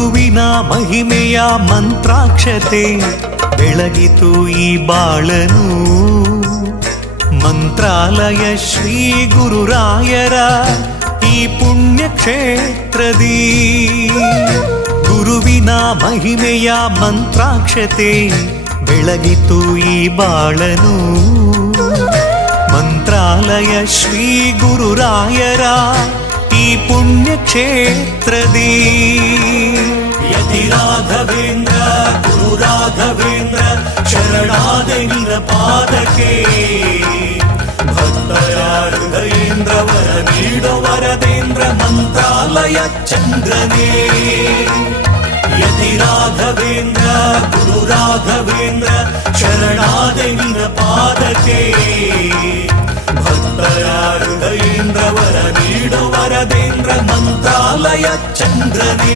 ಗುರುವಿನ ಮಹಿಮೆಯ ಮಂತ್ರಾಕ್ಷತೆ ಬೆಳಗಿತು ಈ ಬಾಳನು. ಮಂತ್ರಾಲಯ ಶ್ರೀ ಗುರುರಾಯರ ಈ ಪುಣ್ಯ ಕ್ಷೇತ್ರದಿ ಗುರುವಿನ ಮಹಿಮೆಯ ಮಂತ್ರಾಕ್ಷತೆ ಬೆಳಗಿತು ಈ ಬಾಳನು. ಮಂತ್ರಾಲಯ ಶ್ರೀ ಗುರುರಾಯರ ಈ ಪುಣ್ಯ ಕ್ಷೇತ್ರದಿ ಯತಿ ರಾಘವೇಂದ್ರ ಗುರು ರಾಘವೇಂದ್ರ ಶರಣಾದೆ ನಿನ್ನ ಪಾದಕ್ಕೆ. ಭಕ್ತರ ಹೃದಯೇಂದ್ರ ವರ ನೀಡೋ ವರದೇಂದ್ರ ಮಂತ್ರಾಲಯ ಚಂದ್ರನೇ. ಯತಿ ರಾಘವೇಂದ್ರ ಗುರು ರಾಘವೇಂದ್ರ ಶರಣಾದೆ ನಿನ್ನ ಪಾದಕ್ಕೆ. ಭಕ್ತರ ಹೃದಯೇಂದ್ರ ವರ ನೀಡೋ ವರದೇಂದ್ರ ಮಂತ್ರಾಲಯ ಚಂದ್ರನೇ.